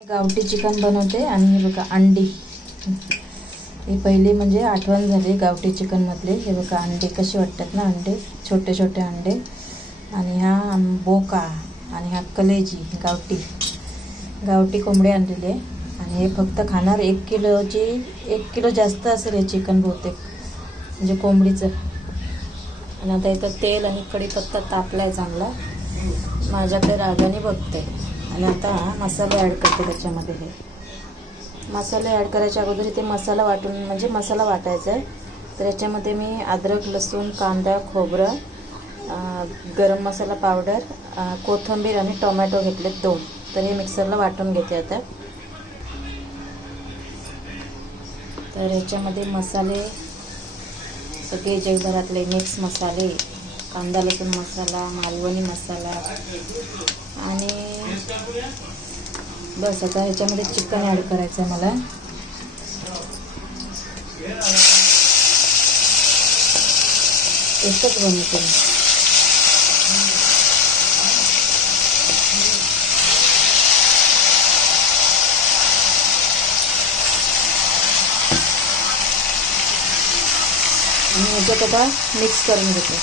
गावठी चिकन बनवते आणि हे बघा अंडी. हे पहिले म्हणजे आठवण झाली गावठी चिकन मधले. हे बघा अंडे कसे वाटतात ना, अंडे छोटे छोटे अंडे. आणि हा बोका आणि हा कलेजी गावठी कोंबडी आणलेली आहे. आणि हे फक्त खाणार 1 किलोची, 1 किलो जास्त असेल हे चिकन बहुतेक, म्हणजे कोंबडीचं. आणि आता इथं तेल आणि कढीपत्ता तापलाय चांगला. माझ्याकडे रागाने बघते. आणि आता मसाले ॲड करते त्याच्यामध्ये. हे मसाले ॲड करायच्या अगोदर इथे मसाला वाटून, म्हणजे मसाला वाटायचा आहे. तर याच्यामध्ये मी अद्रक, लसूण, कांदा, खोबरं, गरम मसाला पावडर, कोथिंबीर आणि टोमॅटो घेतले 2. तर हे मिक्सरला वाटून घेते आता. तर याच्यामध्ये मसाले सगळे जगभरातले मिक्स मसाले, कांदा लसूण मसाला, मालवणी मसाला आणि बस. आता ह्याच्यामध्ये चिकन ॲड करायचं आहे मला. एकच बनवते आणि ह्याच्यात आता मिक्स करून घेते.